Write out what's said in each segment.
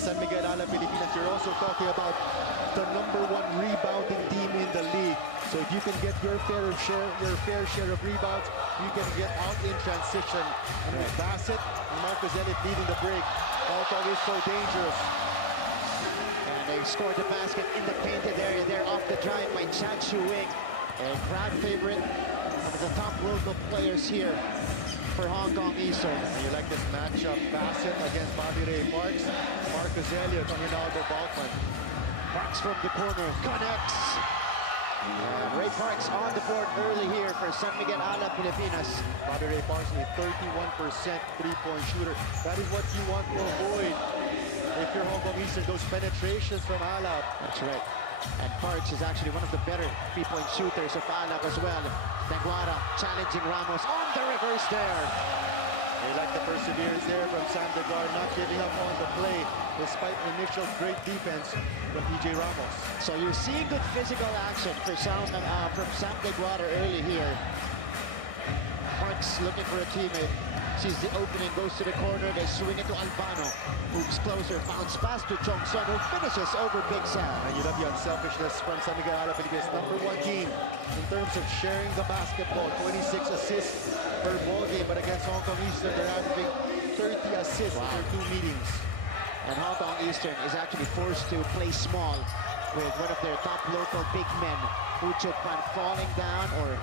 San Miguel Alab Pilipinas, you're also talking about the #1 rebounding team in the league. So if you can get your fair share of rebounds, you can get out in transition. And with Bassett and Marcus Elliott leading the break, Hong Kong is so dangerous. And they scored the basket in the painted area there off the drive by Chan Chu Wing. A crowd favorite, one of the top local players here for Hong Kong Eastern. And you like this matchup, Bassett against Bobby Ray Parks, Marcus Elliott on Ronaldo Balkman. Parks from the corner, connects. And Ray Parks on the board early here for San Miguel Alab Pilipinas. Bobby Ray Parks with 31% three-point shooter. That is what you want to avoid if you're Hong Kong Eastern, those penetrations from Alab. That's right. And Parks is actually one of the better three-point shooters of Alab as well. Deguara challenging Ramos on the reverse there. They like the perseverance there from Sam Deguara, not giving up on the play despite initial great defense from PJ Ramos. So you're seeing good physical action for from Sam Deguara early here. Parks looking for a teammate. Sees the opening, goes to the corner, they swing it to Albano. Moves closer, bounce pass to Chong Son, who finishes over Big Sam. And you love the unselfishness from San Miguel Alab Pilipinas, #1 team in terms of sharing the basketball. 26 assists per ball game, but against Hong Kong Eastern, they're averaging 30 assists in their 2 meetings. And Hong Kong Eastern is actually forced to play small with one of their top local big men, Hu Chuk Pan, falling down or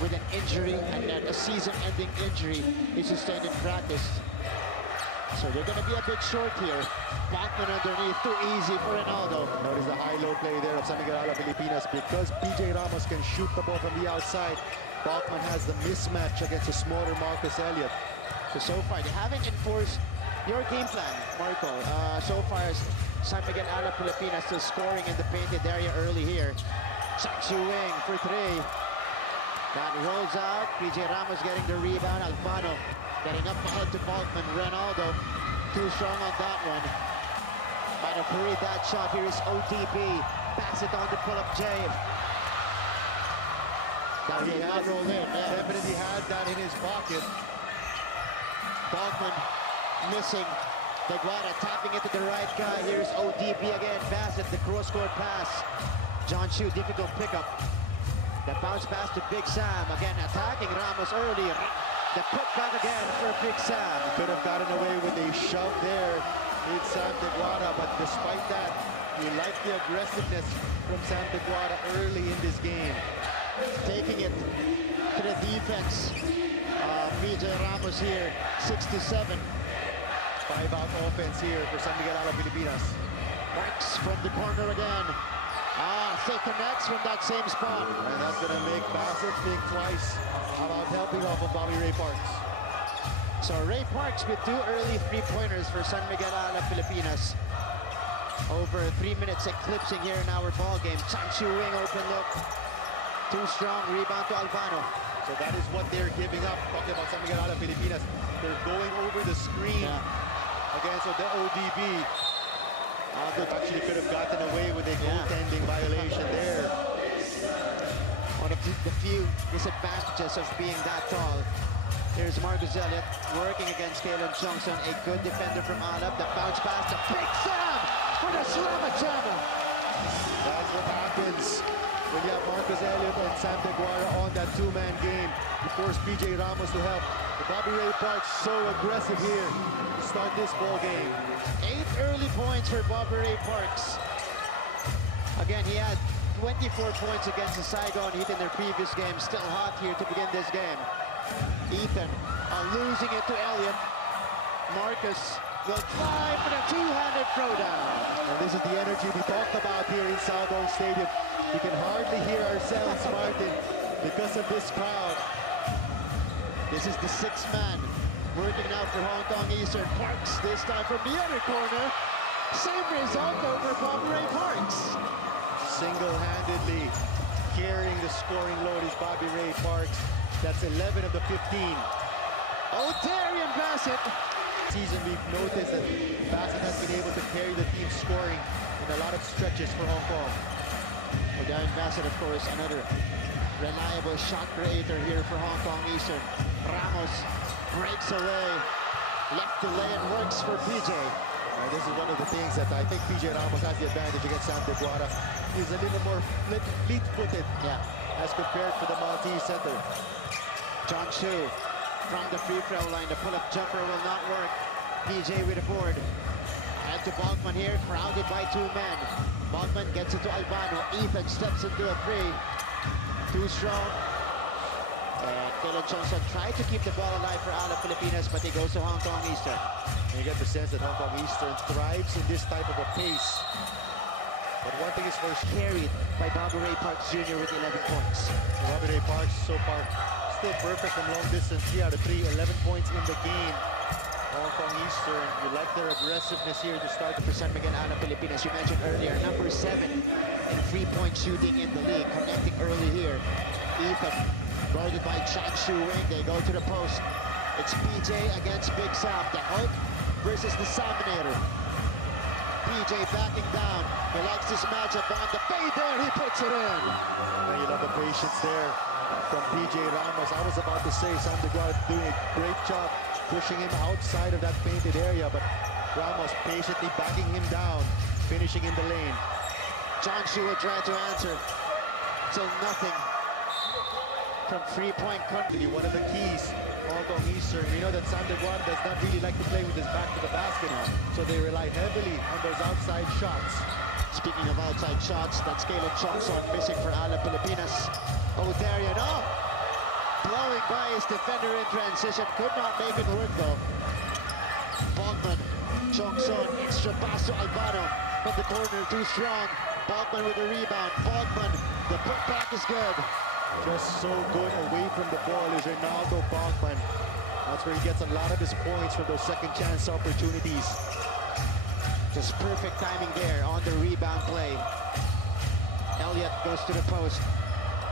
with an injury, and then a season-ending injury he sustained in practice. So they're going to be a bit short here. Bachman underneath, too easy for Ronaldo. Notice the high-low play there of San Miguel Alab Pilipinas. Because PJ Ramos can shoot the ball from the outside, Bachman has the mismatch against a smaller Marcus Elliott. So far, they haven't enforced your game plan, Marco. So far, San Miguel Alab Pilipinas still scoring in the painted area early here. Chan Chu Wing for 3. That rolls out. PJ Ramos getting the rebound. Albano getting up ahead to Balkman. Ronaldo too strong on that one. Might have hurried that shot. Here is OTP. Pass it on to pull up Jay. That will not roll in. Yeah. Definitely had that in his pocket. Balkman missing. Deguara tapping it to the right guy. Here's OTP again. Bassett, the cross-court pass. John Chu, difficult pickup. The bounce pass to Big Sam. Again, attacking Ramos early. The putback again for Big Sam. Could have gotten away with a shove there with Sam Deguara, but despite that, you like the aggressiveness from Sam Deguara early in this game. Taking it to the defense. PJ Ramos here, 6-7. 5-out offense here for San Miguel Alab Pilipinas. Parks from the corner again. Still connects from that same spot. And that's going to make Bassett think twice about helping off of Bobby Ray Parks. So Ray Parks with 2 early three-pointers for San Miguel Alab Pilipinas. Over 3 minutes eclipsing here in our ball game. Chan Chu Wing open look. Too strong, rebound to Albano. So that is what they're giving up. Talking about San Miguel Alab Pilipinas. They're going over the screen against the ODB. Actually could have gotten away with a goaltending violation there. One of the few disadvantages of being that tall. Here's Marcus Elliott working against Kalen Johnson, a good defender from Alab. The bounce pass to Big Sam for the slamma jamma. That's what happens when you have Marcus Elliott and Sam Deguara on that 2-man game. He forced PJ Ramos to help. But Bobby Ray Parks so aggressive here to start this ball game. 8 early points for Bobby Ray Parks. Again, he had 24 points against the Saigon Heat in their previous game. Still hot here to begin this game. Ethan losing it to Elliott. Marcus will fly for the two-handed throwdown. And this is the energy we talked about here in Southern Stadium. You can hardly hear ourselves, Martin, because of this crowd. This is the 6th man working now for Hong Kong Eastern. Parks this time from the other corner. Same result over Bobby Ray Parks. Single-handedly carrying the scoring load is Bobby Ray Parks. That's 11 of the 15. Darian Bassett. Season we've noticed that Bassett has been able to carry the team scoring in a lot of stretches for Hong Kong. Darian Bassett, of course, another reliable shot creator here for Hong Kong Eastern. Ramos breaks away, left to lay and works for PJ. And this is one of the things that I think PJ Ramos has the advantage against Sam Deguara. He's a little more fleet-footed as compared to the Maltese center. John Chu from the free throw line. The pull-up jumper will not work. PJ with a board. Head to Bogman here, crowded by two men. Bogman gets it to Albano. Ethan steps into a three. Too strong. And Dylan Johnson tried to keep the ball alive for Alab Pilipinas, but he goes to Hong Kong Eastern. And you get the sense that Hong Kong Eastern thrives in this type of a pace. But one thing is for Carried by Bobby Ray Parks Jr. with 11 points. Bobby Ray Parks so far still perfect from long distance. 3 out of 3, 11 points in the game. Hong Kong Eastern, you like their aggressiveness here to start. For San Miguel Alab Pilipinas, you mentioned earlier, number 7 in three-point shooting in the league, connecting early here. Ethan, guarded by Chan Shu Wing. They go to the post. It's PJ against Big Sam. The Hulk versus the Saminator. PJ backing down. He likes this matchup on the fade there. He puts it in. And you love the patience there from PJ Ramos. I was about to say Sam Deguara doing a great job pushing him outside of that painted area, but Ramos patiently backing him down, finishing in the lane. John Shu will try to answer. Still nothing from three-point country. One of the keys, Hong Kong Eastern, we know that Sam Deguara does not really like to play with his back to the basket, so they rely heavily on those outside shots. Speaking of outside shots, that's Caleb Chongson missing for Alab Pilipinas. O'Darian, blowing by his defender in transition, could not make it work though. Bogman, Chongson, extra pass to Albano from the corner, too strong. Bogman with the rebound. Bogman, the putback is good. Just so good away from the ball is Ronaldo Bogman. That's where he gets a lot of his points from those second chance opportunities. Just perfect timing there on the rebound play. Elliott goes to the post.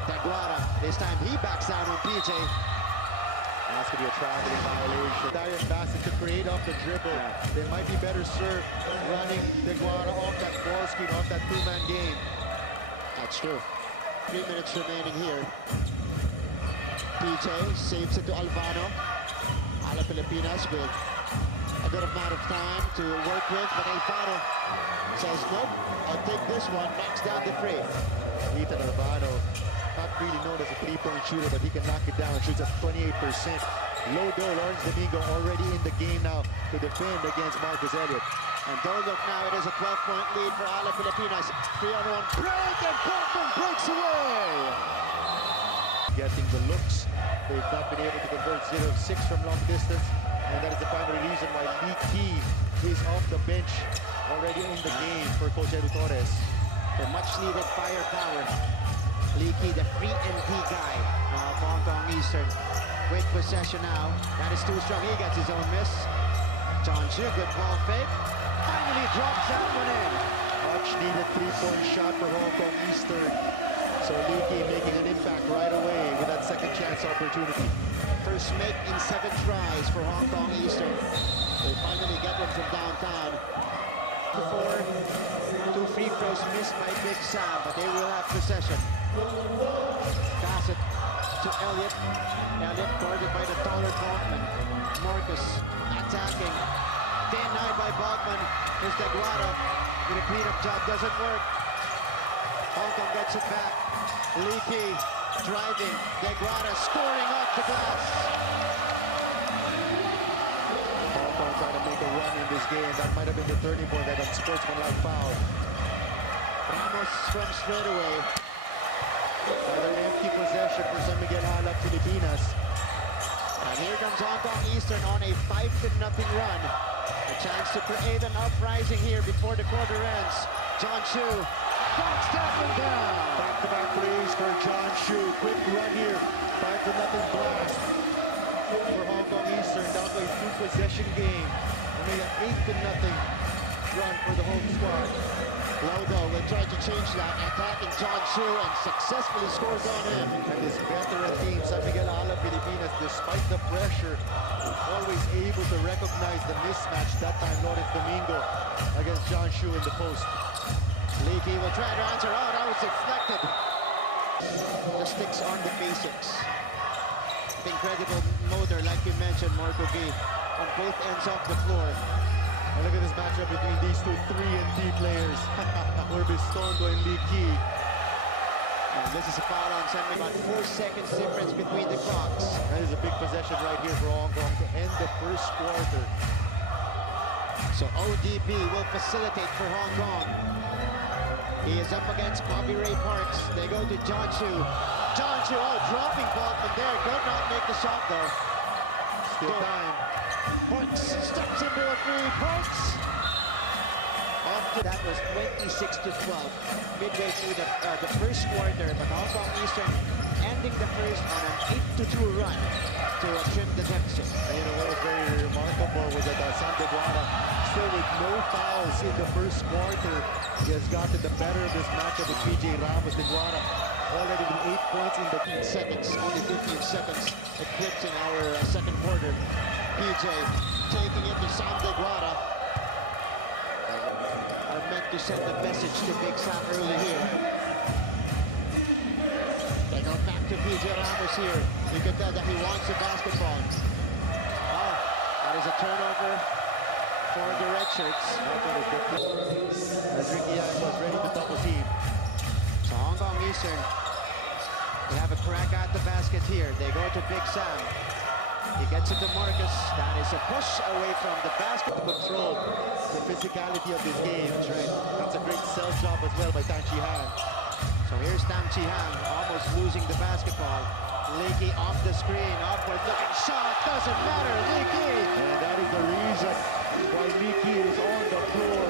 Deguara, this time he backs down on PJ. That's going to be a traveling violation. Darian Bassett to create off the dribble. They might be better served running Deguara off that ball screen, off that two-man game. That's true. 3 minutes remaining here. PJ saves it to Albano. Alab Pilipinas with a good amount of time to work with, but Albano says, nope, I'll take this one, knocks down the three. Ethan Albano, not really known as a three-point shooter, but he can knock it down, shoots at 28%. Lodo, Lawrence Domingo already in the game now to defend against Marcus Elliott. And don't look now, it is a 12-point lead for Alab Pilipinas. 3-on-1 break, and Bogman breaks away. Getting the looks. They've not been able to convert 0 of 6 from long distance. And that is the primary reason why Lee Key is off the bench already in the game for Coach Edu Torres. The much-needed firepower. Lee Key, the free and D guy of Hong Kong Eastern. With possession now. That is too strong. He gets his own miss. John Chu, good ball fake. Finally drops that one in. Much-needed three-point shot for Hong Kong Eastern. So Lee Key making an impact right away with that second chance opportunity. First make in 7 tries for Hong Kong Eastern. They finally get one from downtown. Before, 2 free throws missed by Big Sam, but they will have possession. Pass it to Elliott. Elliott guarded by the taller Bogman. Marcus attacking. Denied by Bogman. Here's Deguara with a cleanup job. Doesn't work. Hong Kong gets it back. Leaky driving. Deguara scoring off the glass. Hong Kong trying to make a run in this game. That might have been the turning point, that unsportsmanlike foul. Ramos from straight away. Another empty possession for San Miguel Alab Pilipinas. And here comes Hong Kong Eastern on a 5-0 run. A chance to create an uprising here before the quarter ends. John Chu knocks that one down. Back-to-back threes for John Shu. Quick run here. 5-0 blast for Hong Kong Eastern. Down to a 2-possession game. Only an 8-0 run for the home squad. Lodo will try to change that, attacking John Chu, and successfully scores on him. And this veteran team, San Miguel Alab Pilipinas, despite the pressure, always able to recognize the mismatch. That time, Lawrence Domingo against John Shu in the post. Leaky will try to answer. Oh, that was deflected. The sticks on the basics. Incredible motor, like you mentioned, Marco B, on both ends of the floor. And look at this matchup between these two 3 and D players. Urbistondo and Liki. And this is a foul on San Miguel. About 4 seconds difference between the clocks. That is a big possession right here for Hong Kong to end the first quarter. So ODB will facilitate for Hong Kong. He is up against Bobby Ray Parks. They go to John Chu. John Chu, oh, dropping ball from there. Could not make the shot though. Still time. Parks steps into a 3. Parks. That was 26-12. Midway through the first quarter, but Hong Kong Eastern ending the first on an 8-2 run to trim the deficit. And you know what was very remarkable was that Sam Deguara, still with no fouls in the first quarter, he has gotten the better of this matchup with PJ Ramos. Deguara already with 8 points in the 15 seconds, only 15 seconds eclipsing our second quarter. PJ taking it to Sam Deguara. Are meant to send a message to Big Sam early here. They go back to PJ Ramos here. You can tell that he wants the basketball. Oh, that is a turnover for the red shirts. As Ricky Yang was ready to double team. So Hong Kong Eastern, they have a crack at the basket here. They go to Big Sam. He gets it to Marcus. That is a push away from the basket. Control the physicality of this game. That's right. That's a great cell job as well by Tan Chi Han. So here's Tan Chi Han almost losing the basketball. Leaky off the screen, upward looking shot, doesn't matter, Leaky! And that is the reason why Leaky is on the floor.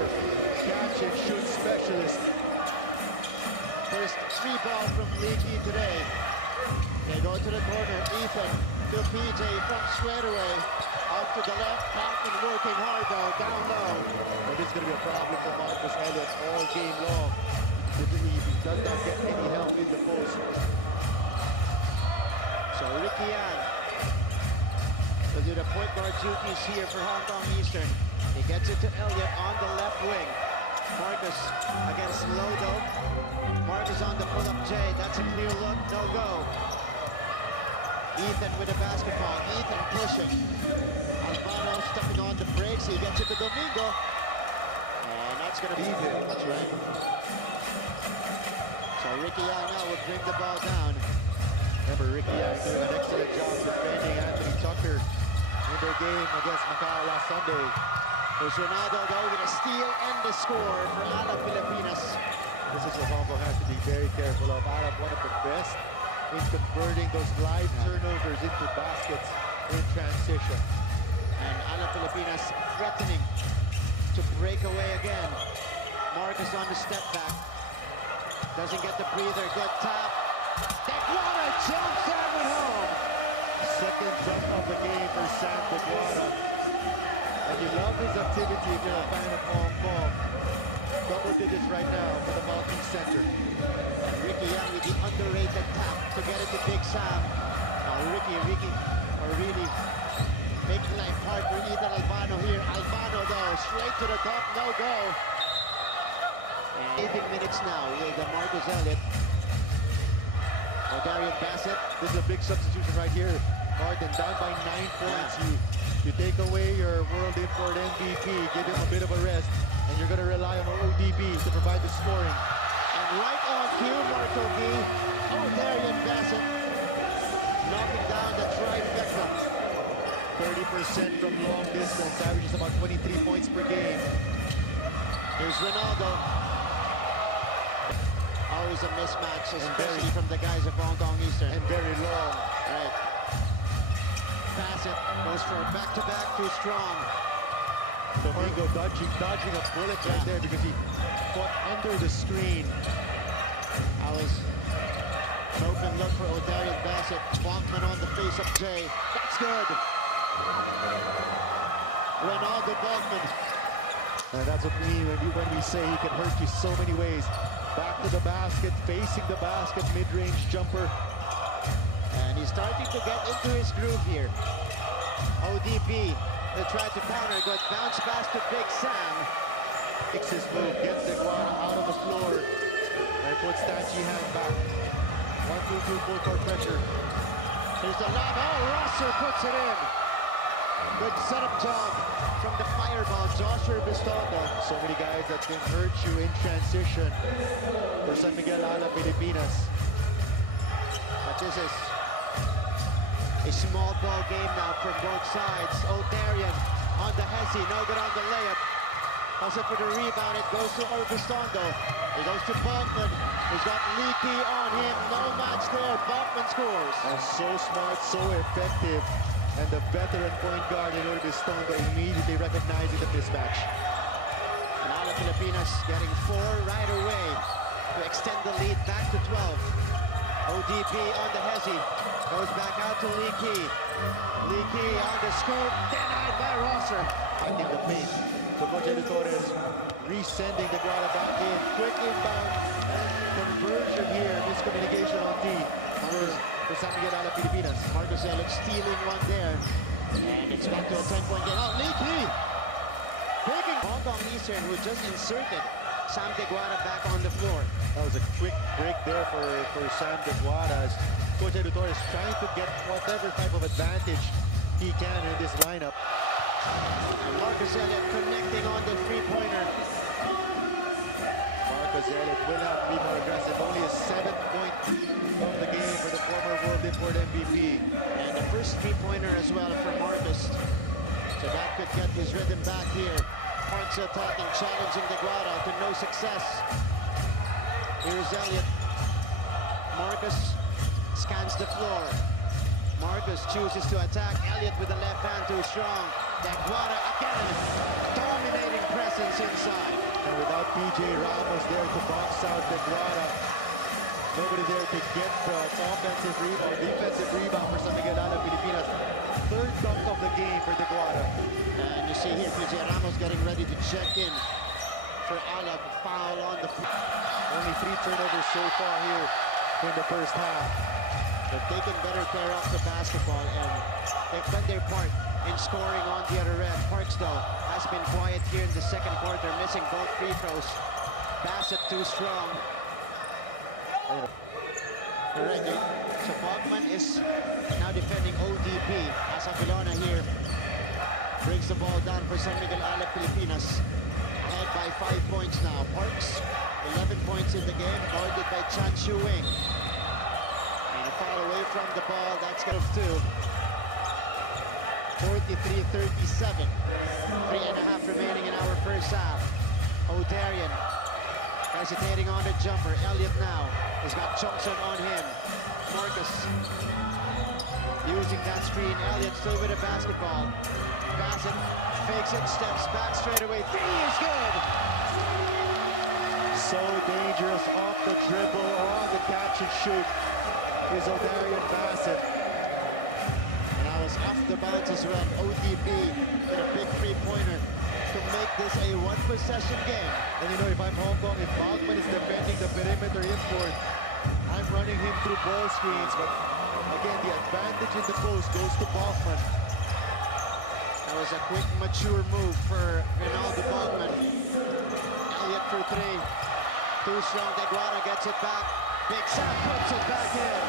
Catch and shoot specialist. First 3 ball from Leaky today. They go to the corner, Ethan to PJ from straight away. Off to the left, Falcon working hard though, down low. And this is going to be a problem for Marcus Elliott all game long. He does not get any help in the post. So Ricky Yang will do the point guard duties here for Hong Kong Eastern. He gets it to Elliott on the left wing. Marcus against Lodo. Marcus on the pull-up J. That's a clear look, no go. Ethan with the basketball. Ethan pushing. Albano stepping on the brakes. He gets it to Domingo. And that's going to be there. That's right. So Ricky Yang now will bring the ball down. Remember, Ricky Yang doing an excellent job defending Anthony Tucker in their game against Macau last Sunday. There's Ronaldo though with a steal and the score for Alab Pilipinas. This is what Hong Kong has to be very careful of. Alab, one of the best in converting those live turnovers into baskets in transition. And Alab Pilipinas threatening to break away again. Marcus on the step back. Doesn't get the breather, good tap. Deguara jumps that one home. Second jump of the game for Sam Deguara. And you love his activity if you're a fan of Hong Kong. Double digits right now for the Maltese center. And Ricky Yang with the underrated tap to get it to Big Sam. Now Ricky are really making life hard for Ethan Albano here. Albano though, straight to the top, no go. And 18 minutes now with Marcus Elliott. Darian Bassett. This is a big substitution right here. Martin down by 9 points. You take away your world import MVP, give him a bit of a rest, and you're going to rely on ODB to provide the scoring. And right on cue, Marco B. Darian Bassett knocking down the trifecta. 30% from long distance, averages about 23 points per game. Here's Ronaldo. Always a mismatch, especially from the guys of Hong Kong Eastern. And very long. Right. Bassett goes for a back-to-back, too strong. Domingo dodging a bullet right there because he fought under the screen. That was an open look for O'Darian Bassett. Bachman on the face-up J. That's good. Ronaldo Bachman. And that's what we mean when we say he can hurt you so many ways. Back to the basket, facing the basket, mid-range jumper. And he's starting to get into his groove here. ODB, they try to counter, good bounce pass to Big Sam. Makes his move, gets Deguara out of the floor, and puts Tan Chi Han back. 1-2-2 full court pressure. Here's the lob, Rosser puts it in. Good setup job. from the fireball, Joshua Bistondo. So many guys that can hurt you in transition for San Miguel Alab, Pilipinas. But this is a small ball game now from both sides. O'Darian on the Hesi, no good on the layup. Also for the rebound, it goes to Orbistondo. It goes to Bachman. He's got Leaky on him. No match there. Bachman scores. And so smart, so effective. And the veteran point guard in Orbistondo immediately recognizing the mismatch. And Alab Pilipinas getting 4 right away to extend the lead back to 12. ODP on the Hesi. Goes back out to Leaky. Leaky on the scoop. Denied by Rosser. Finding the paint. So Coach Torres resending the Guada back in. Quick inbound. Conversion here. Miscommunication on D. For San Miguel Alab, Pilipinas. Marcos Elliott stealing one there. And it's back to a 10-point game. Oh, Leaky! Taking Hong Kong Eastern, who just inserted Sam De Guada back on the floor. That was a quick break there for Sam De Guada. Coach Torres trying to get whatever type of advantage he can in this lineup. And Marcos Elliott connecting on the three-pointer. Marcos Elliott will have to be more aggressive. Only a 7th point of the game for the former World Import MVP. And the first three-pointer as well for Marcos. So that could get his rhythm back here. Parks attacking, challenging De Guada to no success. Here's Elliott. Marcos scans the floor. Marcos chooses to attack. Elliott with the left hand too strong. De Guada again, dominating presence inside. And without PJ Ramos there to box out De Guada, nobody there to get the offensive rebound, defensive rebound for San Miguel Alab, Pilipinas. 3rd dunk of the game for De Guada. And you see here PJ Ramos getting ready to check in for Alab. Foul on the floor. Only 3 turnovers so far here in the first half. But they can better tear off the basketball, and they've done their part in scoring on the other end. Parks, though, has been quiet here in the second quarter, missing both free throws. Bassett too strong. Already. So Bogman is now defending ODP. As Aguilona here brings the ball down for San Miguel Alab, Pilipinas. Ahead by 5 points now. Parks, 11 points in the game, guarded by Chan Shu Wing. And a foul away from the ball. That's got 2. 43-37. 3.5 remaining in our first half. O'Darian hesitating on the jumper. Elliott now. He's got Chongson on him. Marcus using that screen. Elliott still with the basketball. Bassett fakes it, steps back straight away. 3 is good. So dangerous off the dribble, on the catch and shoot is O'Darian Bassett. And I was off the bounce as well. ODB with a big three-pointer to make this a 1-possession game. And you know, if I'm Hong Kong, if Bachman is defending the perimeter import, I'm running him through ball screens. But again, the advantage in the post goes to Bachman. That was a quick, mature move for Ronaldo Bogman. Elliott for 3. Too strong. De Guada gets it back. Big Sam puts it back in.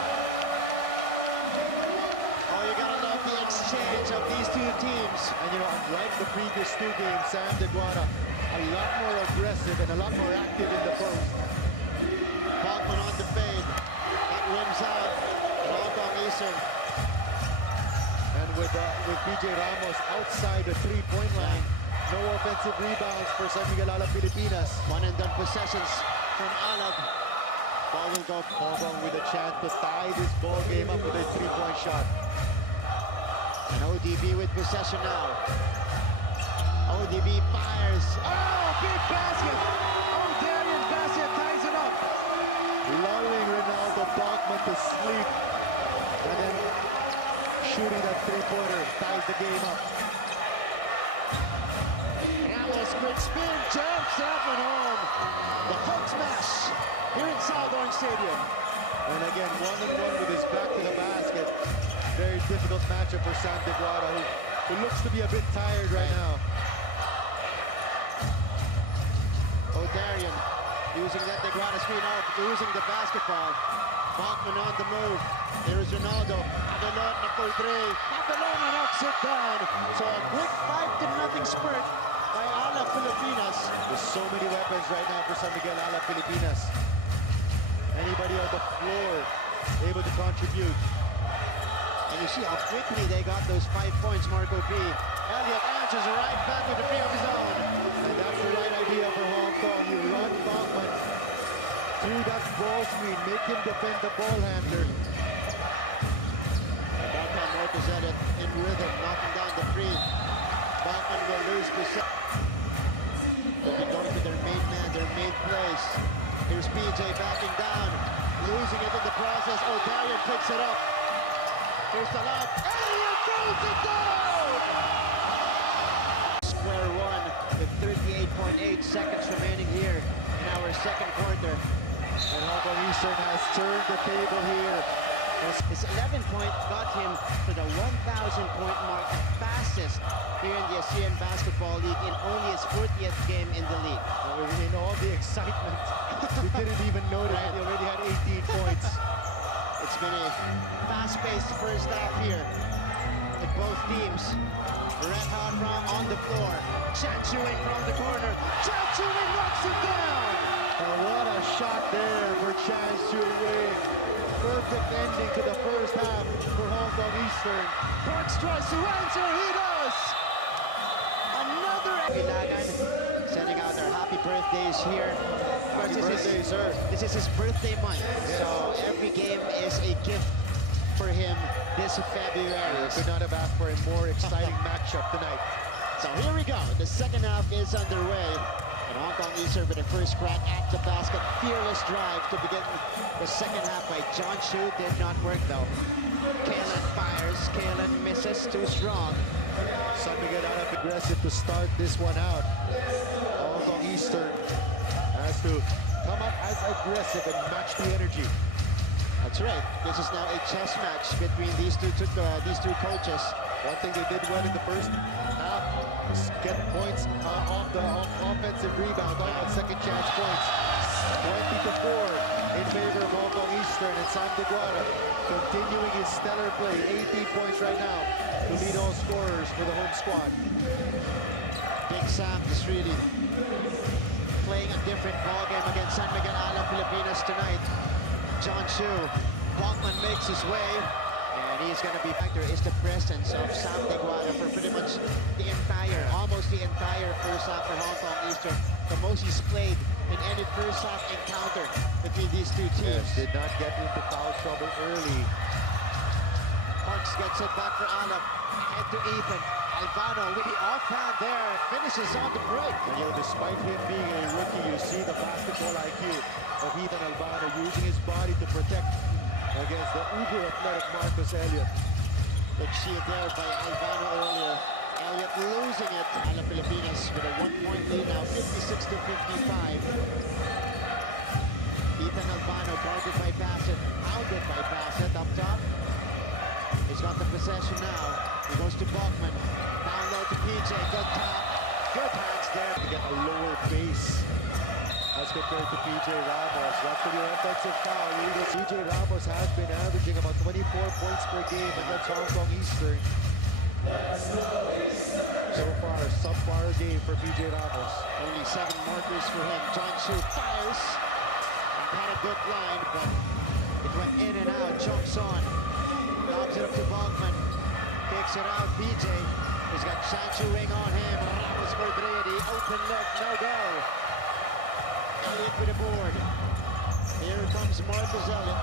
Oh, you gotta love the exchange of these two teams. And you know, unlike the previous 2 games, Sam De Guada a lot more aggressive and a lot more active in the post. Bogman on the fade. That rims out. Hong Kong Eastern. And with PJ Ramos outside the 3-point line, no offensive rebounds for San Miguel Alab, Pilipinas. 1-and-done possessions from Alab. Ball will go Hong Kong with a chance to tie this ball game up with a 3-point shot. And ODB with possession now. ODB fires. Oh, big basket! O'Darian Bassett ties it up. Lulling Ronaldo Bachman to sleep. And then shooting that 3-pointer ties the game up. Ramos, quick spin, jumps, that one home. The Hulk smash here in Southorn Stadium. And again, 1-on-1 with his back to the basket. Very difficult matchup for Sam De Guada, who looks to be a bit tired right now. O'Darian using that De Guada screen out, losing the basketball. Bachman on the move. Here is Ronaldo. Adelona for three. Adelona knocks it down. So a quick 5-0 spurt by Alab Pilipinas. There's so many weapons right now for San Miguel Alab Pilipinas. Anybody on the floor able to contribute. And you see how quickly they got those 5 points, Marco P. Elliott answers right back with a three of his own. And that's the right idea for Hong Kong. You run Bachman through that ball screen, make him defend the ball handler. Bachman Marcos Elliott in rhythm, knocking down the three. Bachman will lose possession. They'll be going to their main man, their main place. Here's PJ backing down, losing it in the process. Darian picks it up. Here's Alab. Elliott throws it down! Square one with 38.8 seconds remaining here in our second quarter. And Hong Kong Eastern has turned the table here. His 11-point got him to the 1,000-point mark, the fastest here in the ASEAN Basketball League in only his 40th game in the league. In all the excitement, we didn't even notice he already had 18 points. It's been a fast-paced first half here with both teams. Red hot on the floor. Chan Chuing from the corner. Chan Chuing knocks it down! And what a shot there for Chan Chuing. Perfect ending to the first half for Hong Kong Eastern. Parks tries to answer, he does! Another Ilagan sending out their happy birthdays here. Happy birthday, sir. This is his birthday month, so every game is a gift for him this February. Could not have asked for a more exciting matchup tonight. So here we go. The second half is underway. And Hong Kong Eastern with a first crack at the basket. Fearless drive to begin the second half by John Shu. Did not work though. Kalen fires. Kalen misses. Too strong. San Miguel Alab aggressive to start this one out. Hong Kong Eastern has to come up as aggressive and match the energy. That's right. This is now a chess match between these two coaches. One thing they did well in the first half is get points off the offensive rebound, on second chance points. 20-4 in favor of Hong Kong Eastern, and Sam DeGuara continuing his stellar play. 18 points right now to lead all scorers for the home squad. Big Sam is really playing a different ballgame against San Miguel Alab Pilipinas tonight. John Shu, Bachman makes his way, and he's going to be back. There is the presence of Sam DeGuara for pretty much almost the entire first half for Hong Kong Eastern. The most he's played in any first half encounter between these two teams. Yes, did not get into foul trouble early. Parks gets it back for Alab. Head to Ethan. Albano with the offhand there. Finishes on the break. And despite him being a rookie, you see the basketball IQ of Ethan Albano using his body to protect against the uber-athletic Marcos Elliott. Good shield there by Albano earlier. Elliott losing it. Alab Pilipinas with a 1-point lead now, 56-55. Ethan Albano guarded by Bassett, hounded by Bassett up top. He's got the possession now. He goes to Bachman. Down low to PJ. Good top. Good hands there. To get a lower base as compared to PJ Ramos. That's for the offensive foul. PJ Ramos has been averaging about 24 points per game against Hong Kong Eastern. So far, subpar game for PJ Ramos. Only 7 markers for him. John Shu fires. And had a good line, but it went in and out. Chunks on. Lobs it up to Bachman. Kicks it out. PJ. He's got Chan Chuing on him. Ramos for three. The open look. No go. Elliott with a board. Here comes Marcos Elliott.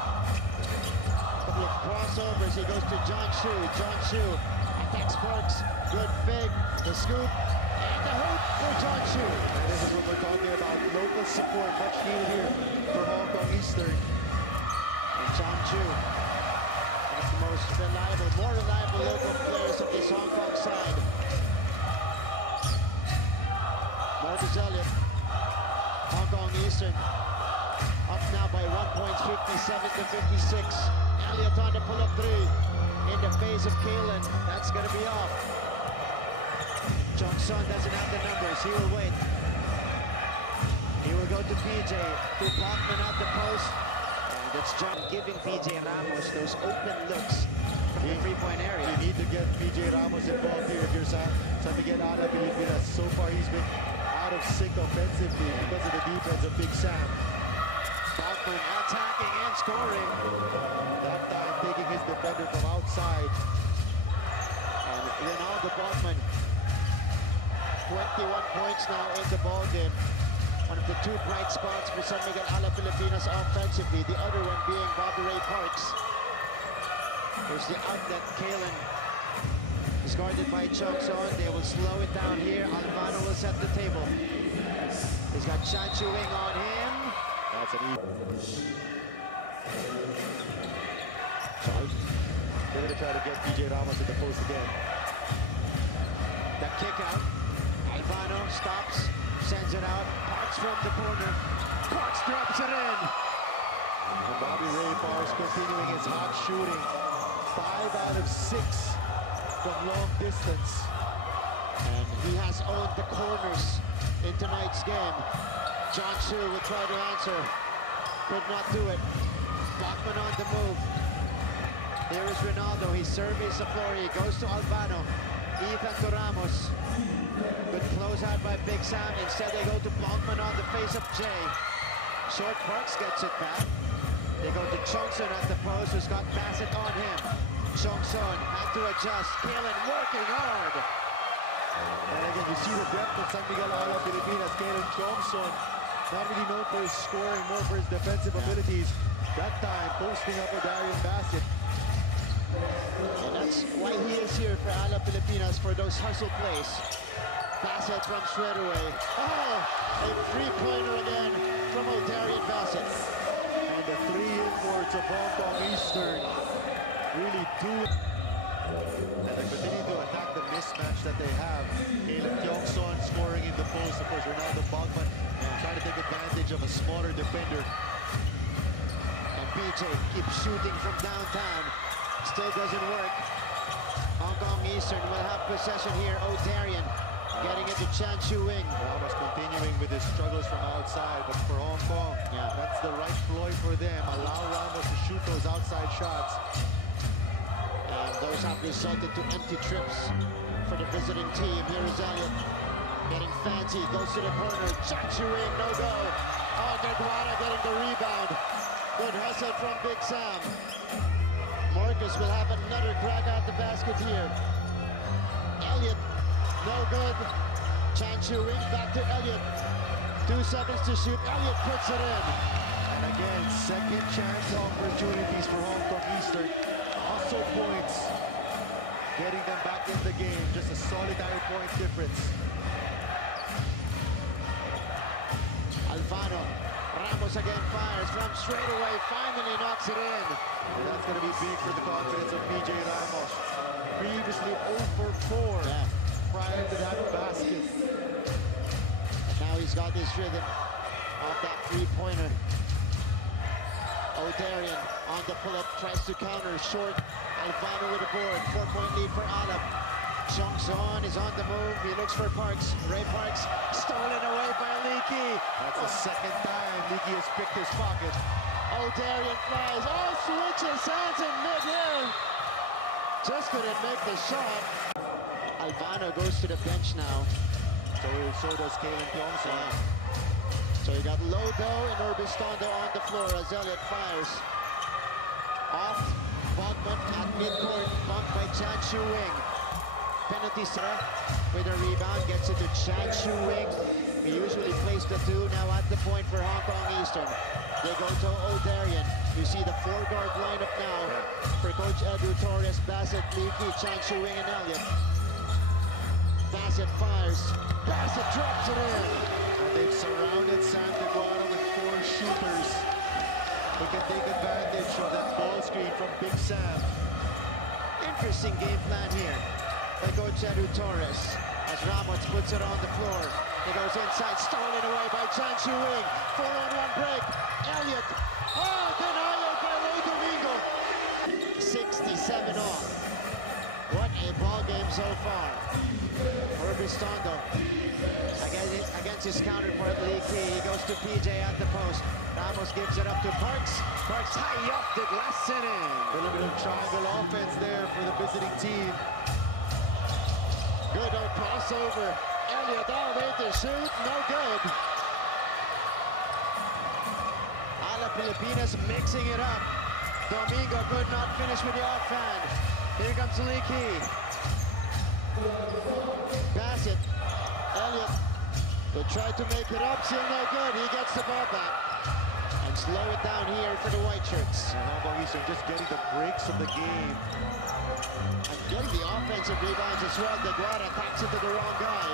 Couple of crossovers. He goes to John Shu. John Shu attacks Parks. Good fake. The scoop. And the hoop for John Shu. And this is what we're talking about. Local support. Much needed here for Hong Kong Eastern. And John Shu. One of the most reliable, more reliable local players of this Hong Kong side. Marcos Elliott. Hong Kong Eastern up now by 1 point, 57-56. Elliott on the pull-up three in the face of Kalen. That's going to be off. Jung Sun doesn't have the numbers. He will wait. He will go to PJ. To Bachman at the post. And That's John giving PJ Ramos those open looks from the three-point area. You need to get PJ Ramos involved here if you're San Miguel Alab Pilipinas. So far, he's been out of sync offensively because of the defense of Big Sam. Bachman attacking and scoring. That time taking his defender from outside. And Ronaldo Bachman, 21 points now in the ballgame. One of the two bright spots for San Miguel Alab Pilipinas offensively. The other one being Bobby Ray Parks. Here's the outlet. Kalen is guarded by Chung Son. They will slow it down here. Alvano will set the table. He's got Chan Chu-Wing on him. That's an easy. They're going to try to get PJ Ramos at the post again. The kick out. Alvano stops, sends it out. Parks from the corner. Parks drops it in. And Bobby Ray Parks continuing his hot shooting. 5 out of 6 from long distance. And he has owned the corners in tonight's game. John Chu will try to answer. Could not do it. Bachman on the move. Here is Ronaldo. He surveys the floor. He goes to Albano. Ethan to Ramos. Good close out by Big Sam. Instead, they go to Bachman on the face of Jay. Short Parks gets it back. They go to Chung Son at the post, who's got Bassett on him. Chung Son had to adjust. Kalen working hard. And again, you see the depth of San Miguel Alab Pilipinas. Kalen Thompson, not really known for his scoring, more for his defensive abilities. That time, posting up with Darian Bassett. And that's why he is here for Alab Pilipinas, for those hustle plays. Bassett from straight away. Oh, a three-pointer again from Darian Bassett. And the 3 imports of Hong Kong Eastern really do. And they continue to attack the mismatch that they have. Caleb Kyung-son scoring in the post. Of course, Ronaldo Bachman trying to take advantage of a smaller defender. And PJ keeps shooting from downtown. Still doesn't work. Hong Kong Eastern will have possession here. Darian getting into Chan Chu-Wing. Ramos continuing with his struggles from outside, but for Hong Kong, that's the right ploy for them. Allow Ramos to shoot those outside shots. And those have resulted to empty trips for the visiting team. Here is Elliott getting fancy, goes to the corner. Chan Chu-Wing, no go. Gerdwara getting the rebound. Good hustle from Big Sam. Marcus will have another crack at the basket here. Elliott, no good. Chan Chu-Wing back to Elliott. 2 seconds to shoot. Elliott puts it in. And again, second chance opportunities for Hong Kong Eastern. Also points. Getting them back in the game. Just a solitary point difference. Alvano. Ramos again fires from straight away. Finally knocks it in. And that's going to be big for the confidence of PJ Ramos. Previously 0 for 4 prior to that basket. And now he's got this rhythm of that three-pointer. Darian on the pull-up, tries to counter. Short. Alvano with the board. 4-point lead for Alab. Chung Son is on the move. He looks for Parks. Ray Parks stolen away by Leakey. That's the second time Leakey has picked his pocket. Darian flies. Switches hands in mid-air. Just couldn't make the shot. Alvano goes to the bench now. So does Kalen Thompson. So you got Lodo and Orbistondo on the floor as Elliott fires. Off. Bachman at midcourt. Bumped by Chan Chu-Wing. Penalty with a rebound. Gets it to Chan Chu-Wing. He usually plays the 2. Now at the point for Hong Kong Eastern. They go to Darian. You see the 4-guard lineup now for Coach Edu Torres, Bassett, Leakey, Chan Chu-Wing, and Elliott. Bassett fires. Bassett drops it in. And they've surrounded Santa Clara with 4 shooters who can take advantage of that ball screen from Big Sam. Interesting game plan here by Coach Edu Torres as Ramos puts it on the floor. He goes inside, stolen away by Chan Chu-Wing. 4-on-1 break. Elliott. Denial by Ray Domingo. 67 off. What a ball game so far. Orbistondo against his counterpart, Lee Key. He goes to PJ at the post. Ramos gives it up to Parks. Parks high up the glass in. A little bit of triangle offense there for the visiting team. Good old crossover. Elliott all the way to shoot. No good. Alab Pilipinas mixing it up. Domingo could not finish with the offhand. Here comes Lee Key. Bassett. Elliott. They tried to make it up. Still no good. He gets the ball back. And slow it down here for the white shirts. And Hong Kong Eastern just getting the breaks of the game. And getting the offensive rebounds as well. Deguara attacks it to the wrong guy.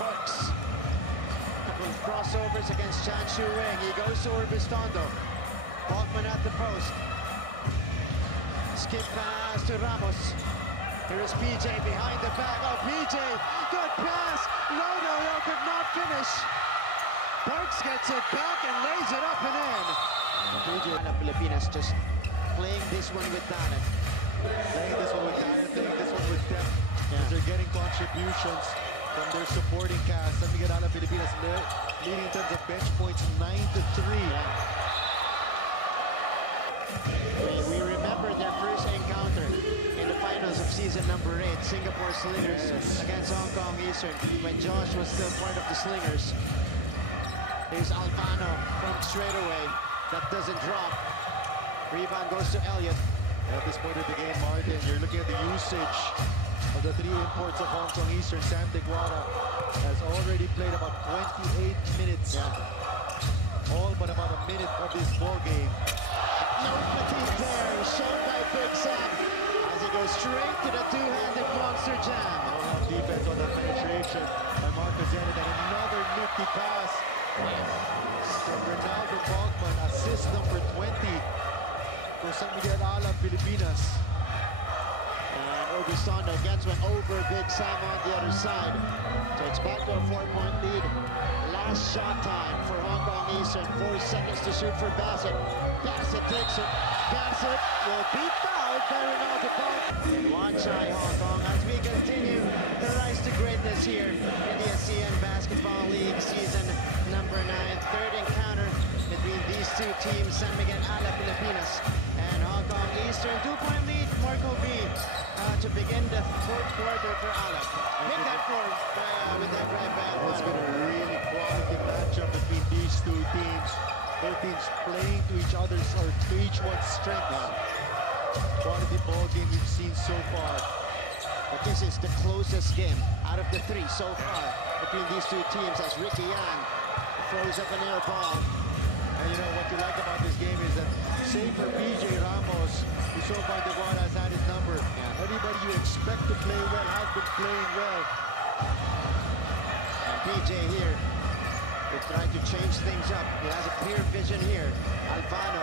Parks. Couple of crossovers against Chan Shu Wing. He goes to Orbistondo. Balkman at the post. Skip pass to Ramos. Here is PJ behind the back. Oh, PJ, good pass. Lodo could not finish. Parks gets it back and lays it up and in. Alab Pilipinas just playing this one with talent. Playing this one with talent, playing this one with depth. Because they're getting contributions from their supporting cast. San Miguel Alab Pilipinas leading in terms of bench points 9-3. We remember their first encounter in the finals of season number 8, Singapore Slingers against Hong Kong Eastern, when Josh was still part of the Slingers. Here's Alfano from straightaway. That doesn't drop. Rebound goes to Elliott. At this point of the game, Martin, you're looking at the usage of the 3 imports of Hong Kong Eastern. Sam Deguara has already played about 28 minutes. All but about a minute of this ball game. No fatigue there, shown by Big Sam as he goes straight to the two-handed monster jam. No defense on the penetration by Marcos Zenit, and another nifty pass from Ronaldo Balkman, assist number 20 for San Miguel Alab Pilipinas. And Orbistondo gets one over Big Sam on the other side. So it's back to a 4-point lead. Last shot time for Hong Kong Eastern. 4 seconds to shoot for Bassett. Bassett takes it. Bassett will be fouled by Ronaldo Balkman. Watch eye Hong Kong as we continue the rise to greatness here in the ASEAN Basketball League season number 9. Third encounter between these two teams, San Miguel Alab Pilipinas and Hong Kong Eastern. 2-point lead, Marco B, to begin the 4th quarter for Alab. Hit that with that drive by Alfano. It's been a really quality matchup between these two teams. Both teams playing to each other's or to each one's strengths. Quality ball game we've seen so far. But this is the closest game out of the 3 so far between these two teams as Ricky Yang throws up an air ball. And you know what you like about this game is that, save for PJ Ramos, who so far Deguara has had his number. Everybody you expect to play well has been playing well. And PJ here will try to change things up. He has a clear vision here. Alfano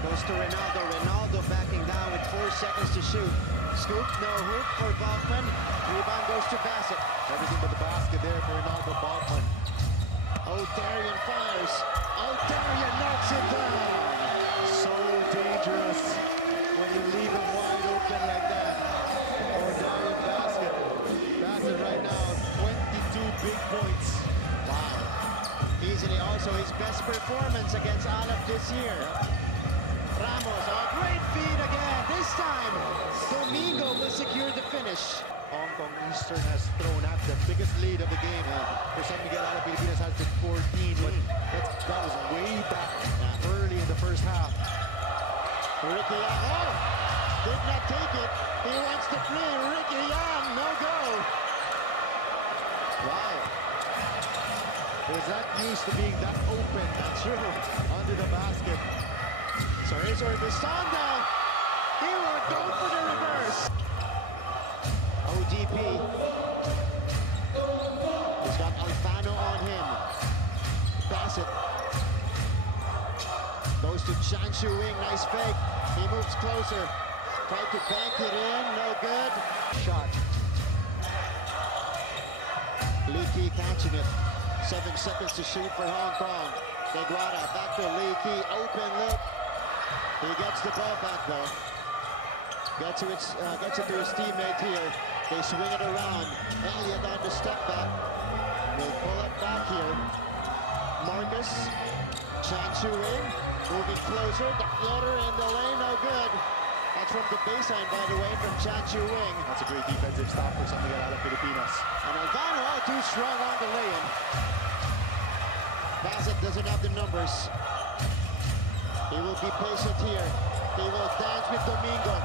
goes to Ronaldo. Ronaldo backing down with 4 seconds to shoot. Scoop, no hoop for Balkman. Rebound goes to Bassett. Everything but the basket there for Ronaldo Balkman. O'Darian fires. O'Darian knocks it down. So dangerous when you leave him wide open like that. O'Darian basket. Bassett right now, 22 big points. Wow. Easily also his best performance against Alab this year. Ramos, a great feed again. This time, Domingo will secure the finish. Hong Kong Eastern has thrown at the biggest lead of the game. For San Miguel Alab Pilipinas has been 14, but that was way back early in the first half. Ricky Yang, did not take it. He wants to play. Ricky Yang, no go. Wow. He's not used to being that open. That's true. Under the basket. So here's Orbistondo. He will go for the reverse. ODP. He's got Alfano on him. Bassett. Goes to Chan Shu Wing. Nice fake. He moves closer. Tried to bank it in. No good. Shot. Lee Key catching it. 7 seconds to shoot for Hong Kong. Deguara back to Lee Key. Open look. He gets the ball back though. Gets it to his teammate here. They swing it around. Elliott on the step back. Will pull it back here. Marcus. Chance in. Moving closer. The floater in the lane. No good. That's from the baseline, by the way, from Chan Chu Wing. That's a great defensive stop for something out of Pilipinas. And Albano all too strong on the lay-in. Bassett doesn't have the numbers. He will be patient here. He will dance with Domingo.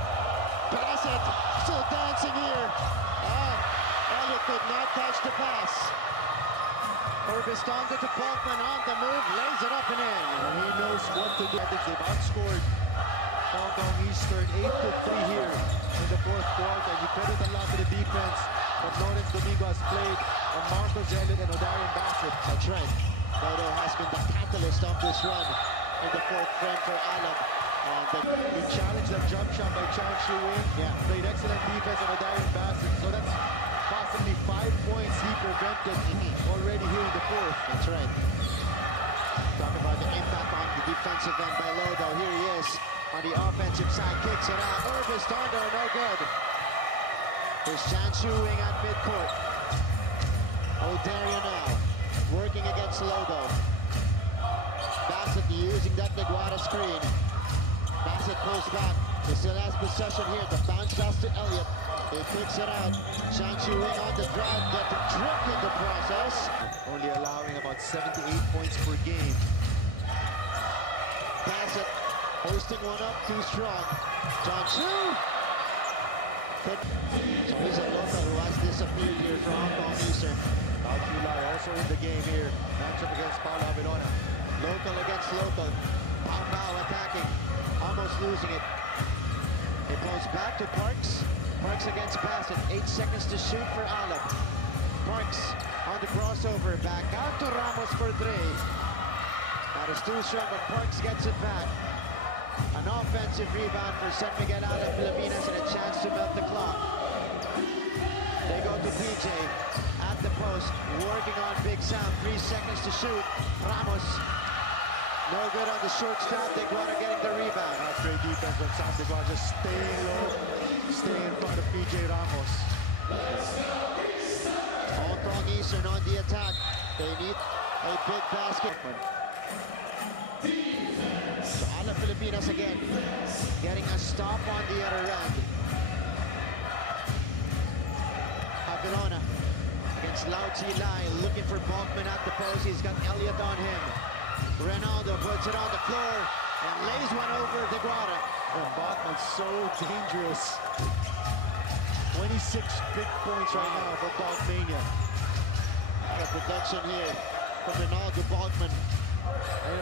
Bassett still dancing here. Elliott could not catch the pass. Orbistondo to Balkman on the move, lays it up and in. And he knows what to do. I think they've outscored Hong Kong Eastern 8-3 here in the fourth quarter. You credit a lot to the defense that Lawrence Domingo has played, and Marcos Elliott and O'Darian Bassett. That's right. Dodo has been the catalyst of this run in the fourth frame for Alab. He challenged that jump shot by Chan Chu Wing. Yeah. Played excellent defense on O'Darian Bassett. So that's possibly 5 points he prevented already here in the fourth. That's right. Talk about the impact on the defensive end by Lodo. Here he is on the offensive side. Kicks it out. Orbistondo, no good. Here's Chan Chu Wing at midcourt. O'Darian now working against Lodo. Bassett using that Neguara screen. Bassett pulls back. He still has possession here. The bounce pass to Elliott. He kicks it out. Chan Chu Wing on the drive, but tripped in the process. Only allowing about 7 to 8 points per game. Bassett posting one up too strong. Chan Chu. So he's a local who has disappeared here for Hong Kong Eastern. Alculai also in the game here. Matchup against Paulo Avelona. Local against local. Bao attacking. Almost losing it. It goes back to Parks. Parks against Bassett. 8 seconds to shoot for Alab. Parks on the crossover. Back out to Ramos for 3. That is too strong, but Parks gets it back. An offensive rebound for San Miguel Alab Pilipinas and a chance to melt the clock. They go to PJ at the post, working on Big Sam. 3 seconds to shoot. Ramos. No good on the short stop. Deguara getting the rebound. That's great defense from Sam Deguara, just staying low, staying in front of PJ Ramos. Hong Kong Eastern on the attack. They need a big basket. So Alab Pilipinas again, getting a stop on the other end. Avelona against Lau Chi Lai, looking for Balkman at the post. He's got Elliott on him. Ronaldo puts it on the floor and lays one over Deguara. Balkman's so dangerous. 26 big points right now for Balkmania. The production here from Ronaldo Balkman.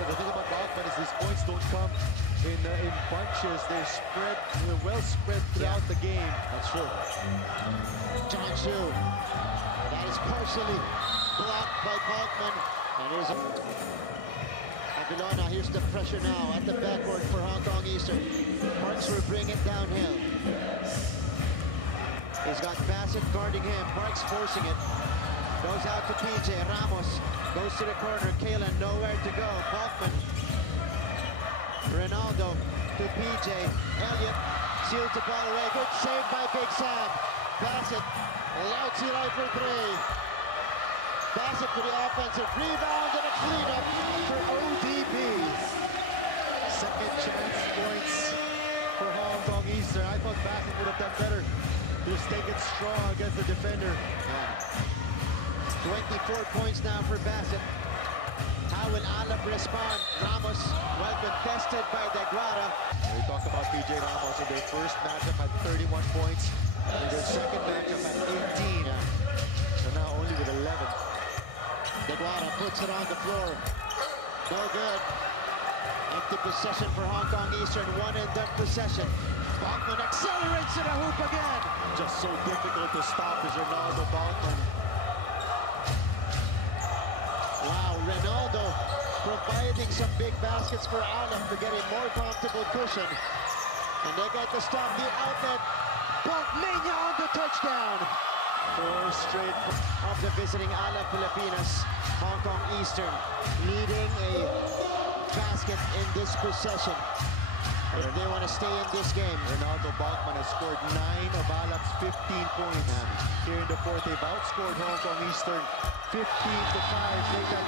The thing about Balkman is these points don't come in bunches. They're well spread throughout the game. That's true. Chan Chu. That is partially blocked by Balkman. And here's Avelona. Here's the pressure now at the backcourt for Hong Kong Eastern. Parks will bring it downhill. He's got Bassett guarding him. Parks forcing it. Goes out to PJ. Ramos goes to the corner. Kalen nowhere to go. Balkman. Ronaldo to PJ. Elliott seals the ball away. Good save by Big Sam. Bassett. Lau Chi Lai for 3. Bassett for the offensive rebound and a cleanup for ODB. Second chance points for Hong Kong Eastern. I thought Bassett would have done better. Just take it strong against the defender. 24 points now for Bassett. How will Alab respond? Ramos, well contested by Deguara. We talked about PJ Ramos in their first matchup at 31 points. In their second matchup at 18. So now only with 11. Deguara puts it on the floor. No good. Empty possession for Hong Kong Eastern. One and done possession. Balkman accelerates to the hoop again. Just so difficult to stop is Ronaldo Balkman. Wow, Ronaldo providing some big baskets for Alab to get a more comfortable cushion. And they got to stop the outlet. Balkmania on the touchdown. 4 straight Of the visiting Alab Pilipinas, Hong Kong Eastern leading a basket in this possession. if they want to stay in this game. Ronaldo Bachmann has scored 9 of Alab's 15 points here in the fourth. They've outscored Hong Kong Eastern 15-5, make that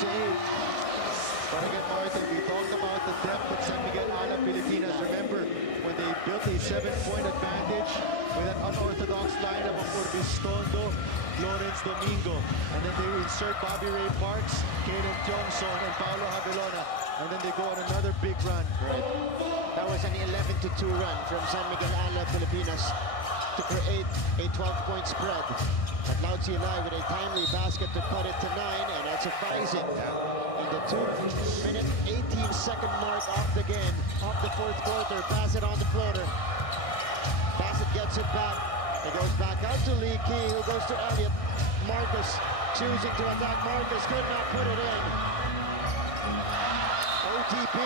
15-8. But again, Martin, we talked about the depth of San Miguel Alab Pilipinas. Remember, when they built a 7-point advantage with an unorthodox lineup of Orbistondo, Lawrence Domingo, and then they insert Bobby Ray Parks, Kaden Tiongson, and Paulo Javelona, and then they go on another big run. Right. That was an 11-2 run from San Miguel Alab Pilipinas to create a 12-point spread. But Lao Lai with a timely basket to cut it to 9, and that's surprising. In the 2-minute, 18-second mark of the game, of the fourth quarter, pass it on the floater. Bassett gets it back. It goes back out to Lee Key, who goes to Elliott. Marcus choosing to attack. Marcus could not put it in. OTP.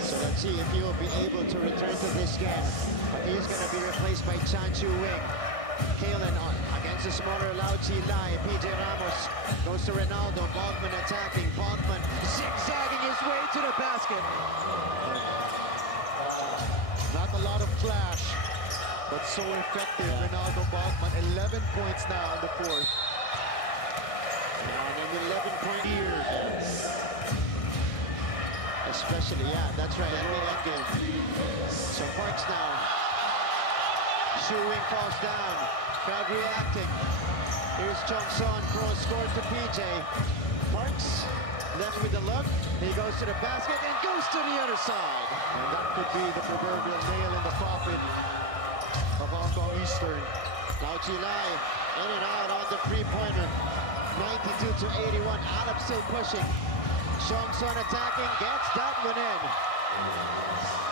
So let's see if he will be able to return to this game. But he is going to be replaced by Chan Chu Wing. Kalen on against the smaller Lao Lai. PJ Ramos goes to Ronaldo. Bogman attacking. Bogman zigzagging his way to the basket. Not a lot of flash, but so effective. Ronaldo Bogman, 11 points now in the fourth. And an 11-point year. Especially, yeah, that's right, at the end game. So Parks now. Shu-Wing falls down. Crowd reacting. Here's Chung Son, cross scored to PJ. Parks left with the look. He goes to the basket and goes to the other side. And that could be the proverbial nail in the coffin of Hong Kong Eastern. Lao Lai in and out on the three-pointer. 92-81. Alab still pushing. Chung Son attacking, gets that one in.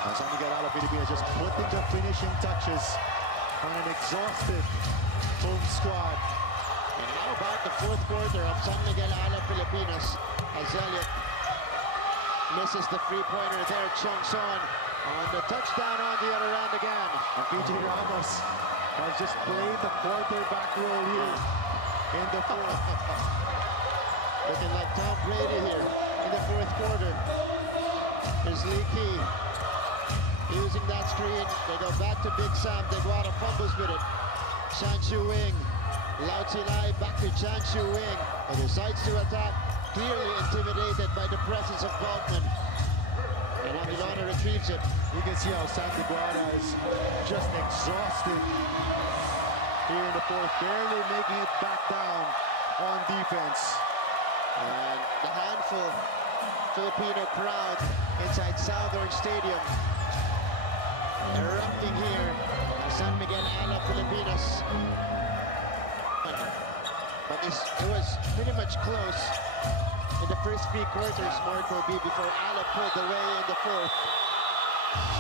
And San Miguel Alab Pilipinas just putting the finishing touches on an exhausted home squad. And how about the fourth quarter of San Miguel Alab Pilipinas as Elliott misses the three-pointer there. Chung Son on the touchdown on the other end again. And PJ Ramos has just played the quarterback role here in the fourth. Looking like Tom Brady here in the fourth quarter. Here's Lee Key using that screen. They go back to Big Sam. Deguara fumbles with it. Chan Chu Wing. Lao Lai back to Chan Chu Wing. He decides to attack. Clearly intimidated by the presence of Bogman. And Aguilona retrieves it. You can see how Sam Deguara is just exhausted here in the fourth. Barely making it back down on defense. And the handful Filipino crowd inside Southern Stadium erupting here at San Miguel Alab Pilipinas. But it was pretty much close in the first three quarters, Marco B, before Alab pulled away in the fourth.